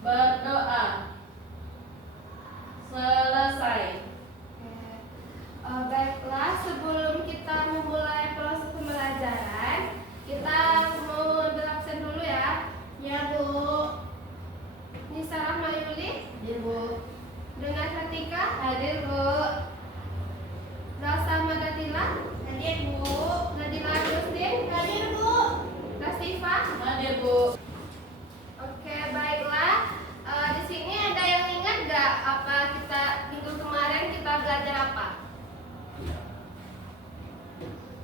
Berdoa. Selesai. Baiklah, sebelum kita memulai proses pembelajaran, kita mau ambil absen dulu ya. Ya, Bu. Nisa Rahmayuli, Hadir, Bu. dengan Hatika, hadir Bu. Rasa Madatila, Hadir, Bu. Nadila Agustin, Hadir, Bu. Rasifa. Hadir, Bu. Oke, baiklah. Di sini ada yang ingat nggak apa kita minggu kemarin kita belajar apa?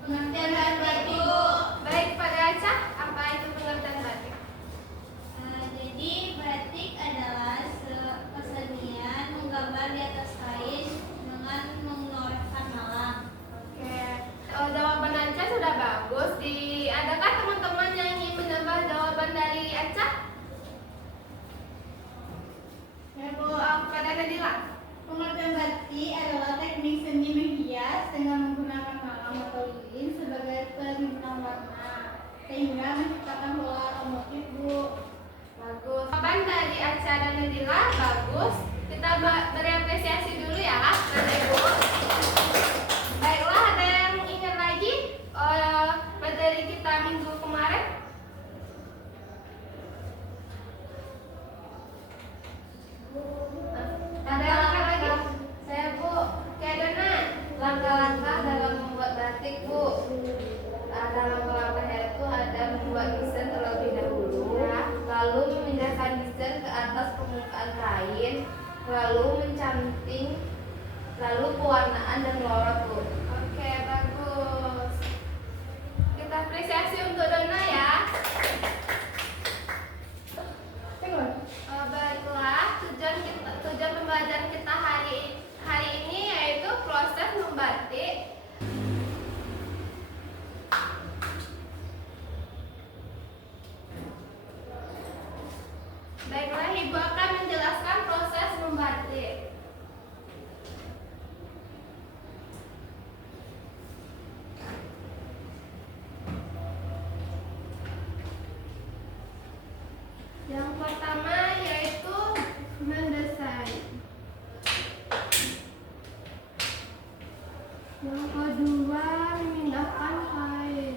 Pengertian batik, Bu. Baik, pada Acah, apa itu pengertian batik? Jadi batik adalah kesenian menggambar di atas kain dengan mengorek malam. Oke, jawaban Acah sudah bagus. Adakah teman-teman yang ingin menambah jawaban dari Acah? Ya, Bu. Pada Nadila. Pengertian batik adalah teknik seni menghias dengan menggunakan malam atau lilin sebagai pelindung warna sehingga menciptakan pola atau motif, Bu. Bagus. Jawaban dari Acah dan Nadila bagus. Kita beri apresiasi dulu ya, Bapak Ibu. Baiklah, ada yang ingat lagi materi kita minggu kemarin? Ada yang ingat lagi? Saya, Bu. Oke, Dona. Langkah-langkah dalam membuat batik, Bu. Dalam langkah-langkahnya itu ada membuat desain terlebih dahulu, lalu memindahkan desain ke atas permukaan kain, lalu mencanting, lalu pewarnaan dan melorot, Bu. Oke, bagus. Kita apresiasi untuk Dona ya. Baiklah, tujuan pembelajaran kita hari ini yaitu proses membatik. Baiklah, Ibu akan menjelaskan proses membatik. Yang pertama yaitu mendesain. Yang kedua memindahkan kain.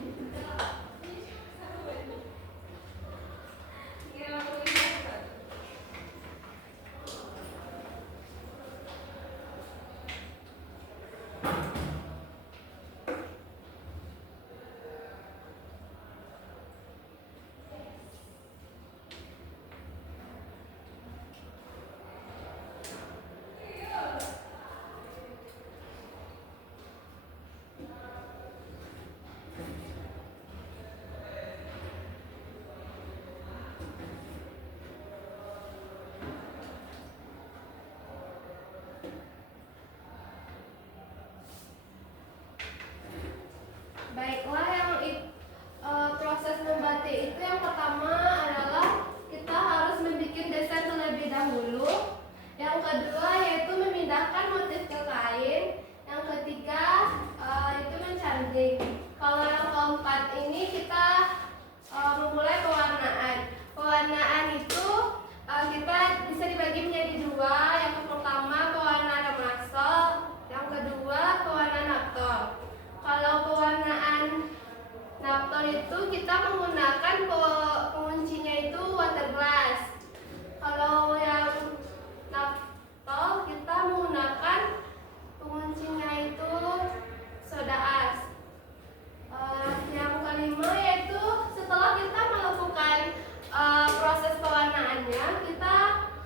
Baiklah, proses membatik itu yang pertama adalah kita harus membuat desain terlebih dahulu. Yang kedua yaitu memindahkan motif ke kain. Yang ketiga itu mencanting. Kalau yang keempat ini kita memulai pewarnaan. Pewarnaan itu kita bisa dibagi menjadi dua. Yang pertama pewarnaan maksol, yang kedua pewarnaan naptol. Kalau pewarnaan naptol itu kita menggunakan penguncinya itu water glass. Kalau yang naptol kita menggunakan penguncinya itu soda as. Yang kelima yaitu setelah kita melakukan proses pewarnaannya, kita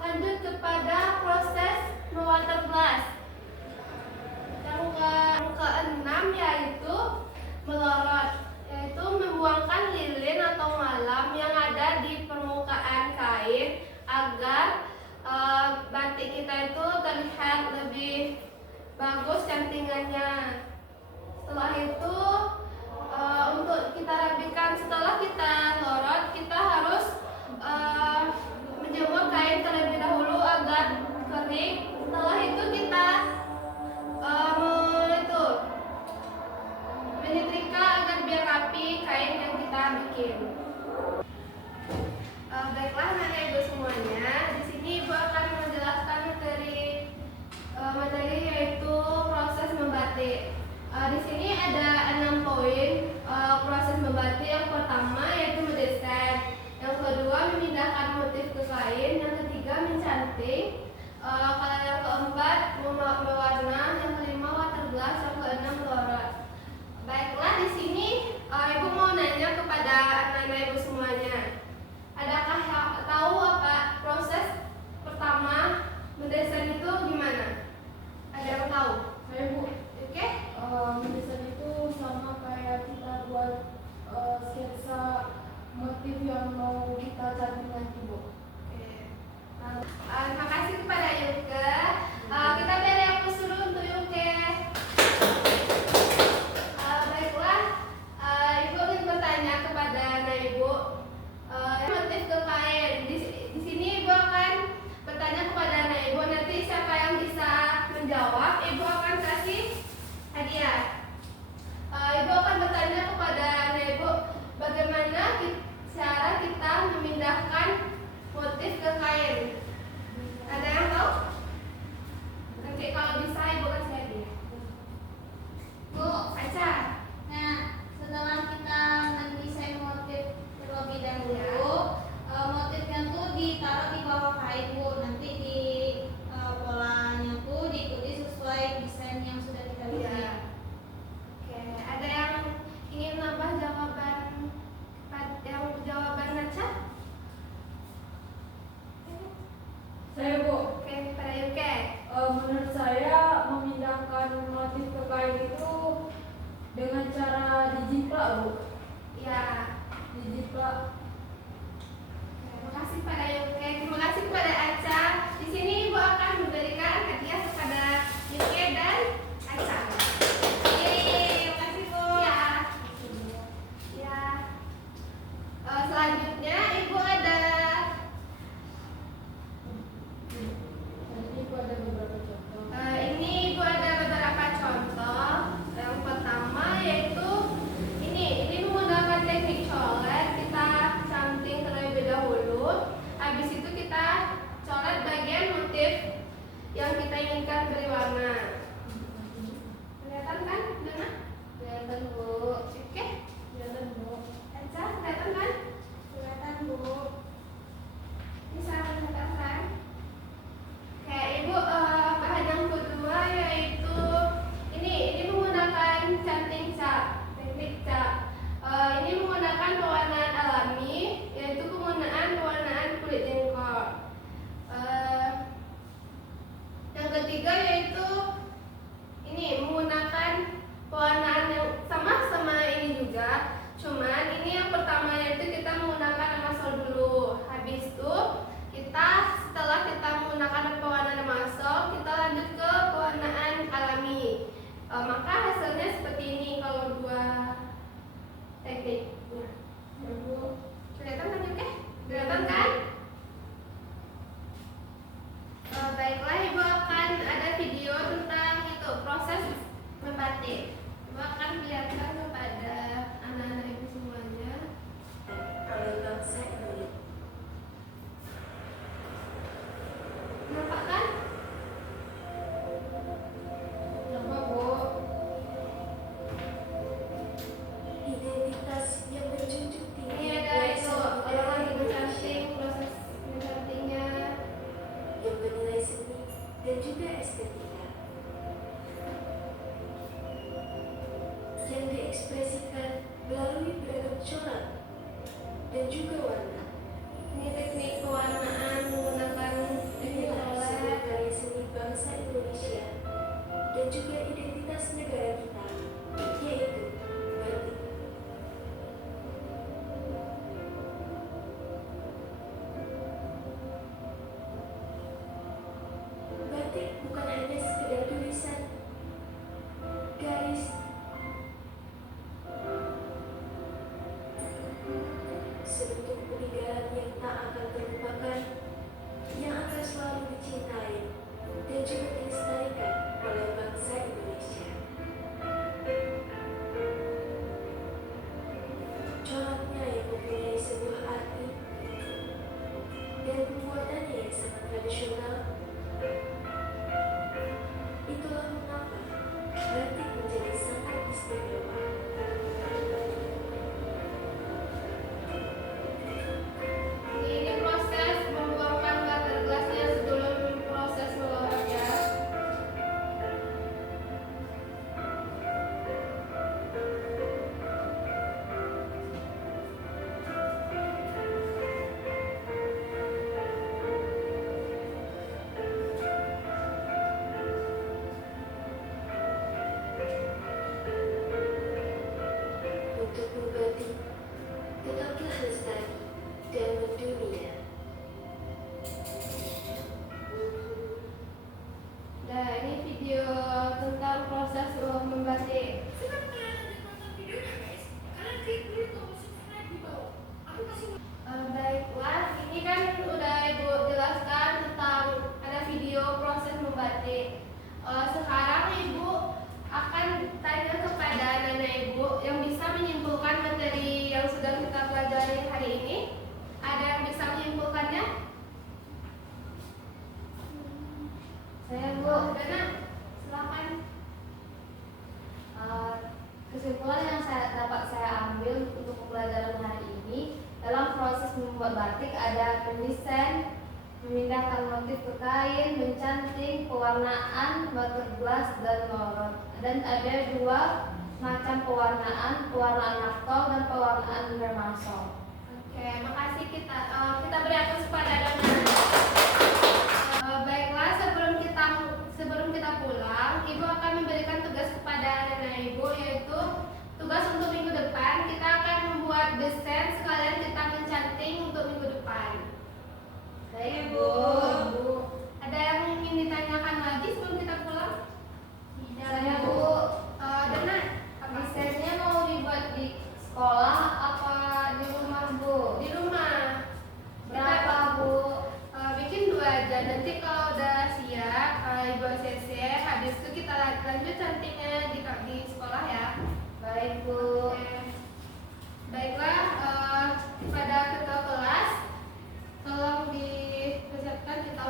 lanjut kepada proses water glass. Yang keenam yaitu melorot, yaitu membuangkan lilin atau malam yang ada di permukaan kain agar batik kita itu terlihat lebih bagus cantingannya. Setelah itu untuk kita rapikan, setelah kita lorot kita harus menjemur kain terlebih dahulu agar kering. Setelah itu kita menyetrika agar biar rapi kain yang kita bikin. Baiklah, Bapak Ibu semuanya, di Saya Bu, Oke, pada Yuke. menurut saya memindahkan motif ke kain itu dengan cara dijiplak Bu, Ya. dijiplak. Terima kasih pada Yuke. Terima kasih kepada Aca. Di sini Ibu akan memberikan hadiah kepada Yuke dan Aca. Yeay, terima kasih Bu. Ya. Ya. Selanjutnya Ibu ada Nanti itu ada beberapa contoh. ini Ibu ada beberapa contoh. Yang pertama yaitu ini menggunakan teknik coret. Kita canting terlebih dahulu. Habis itu kita coret bagian motif yang kita inginkan beri warna. Kelihatan kan, Dana? Kelihatan Bu. Oke. Jalan Bu. Aca, kelihatan kan? Kelihatan Bu. Bisa kelihatan kan? Oke, Ibu bahan yang kedua yaitu ini menggunakan canting cat, teknik cat. Ini menggunakan pewarnaan alami, yaitu penggunaan pewarnaan kulit jengkol. Yang ketiga yaitu ini menggunakan pewarnaan yang sama ini juga. Cuman ini yang pertama yaitu kita menggunakan aerosol dulu. Habis itu setelah kita menggunakan pewarnaan aerosol, kita lanjut ke pewarnaan alami. Maka hasilnya seperti ini kalau dua tekniknya. Kelihatan kan Yuke? Kelihatan kan? Baiklah, Ibu akan ada video tentang itu proses membatik. Ibu akan lihatkan kepada anak-anak Ibu semuanya. Oleh bangsa Indonesia. Nampak kan? Coba Bu. Identitas yang berjunjung tinggi Ini ada itu orang Ibu canting, proses mencantingnya. yang bernilai seni dan juga estetika yang diekspresikan melalui beragam corak dan juga warna. Ini teknik pewarnaan menggunakan teknik Inilah roller. sebuah karya seni bangsa Indonesia dan juga identitas negara kita, yaitu batik. Batik bukan hanya sekedar tulisan, garis, sebentuk peninggalan yang tak akan terlupakan, yang akan selalu dicintai dan juga dilestarikan oleh bangsa Indonesia. Coraknya yang mempunyai sebuah arti dan pembuatannya yang sangat tradisional. Itulah mengapa batik menjadi sangat istimewa. Ini proses membuangkan water glassnya sebelum proses melorot ya. Untuk membatik, tetaplah lestari dan mendunia. Nah, ini video tentang proses membatik. Baiklah, ini kan udah Ibu jelaskan tentang ada video proses membatik. Sekarang Ibu akan tanya kepada nenek Ibu yang bisa menyimpulkan materi yang sudah kita pelajari hari ini. Ada yang bisa menyimpulkannya? Saya Bu. Dana, silakan. Kesimpulan yang dapat saya ambil untuk pembelajaran hari ini dalam proses membuat batik ada mendesain, memindahkan motif ke kain, mencanting, pewarnaan, waterglass, dan lorot. Dan ada dua macam pewarnaan, pewarnaan naktol dan pewarnaan bermasol. Oke, makasih kita beri aplaus kepada Dana. dulu aja. Nanti kalau udah siap, Ibu ACC, habis itu kita lanjut cantingnya di sekolah ya. Baik, Bu. Oke. Baiklah, pada ketua kelas, tolong dipersiapkan kita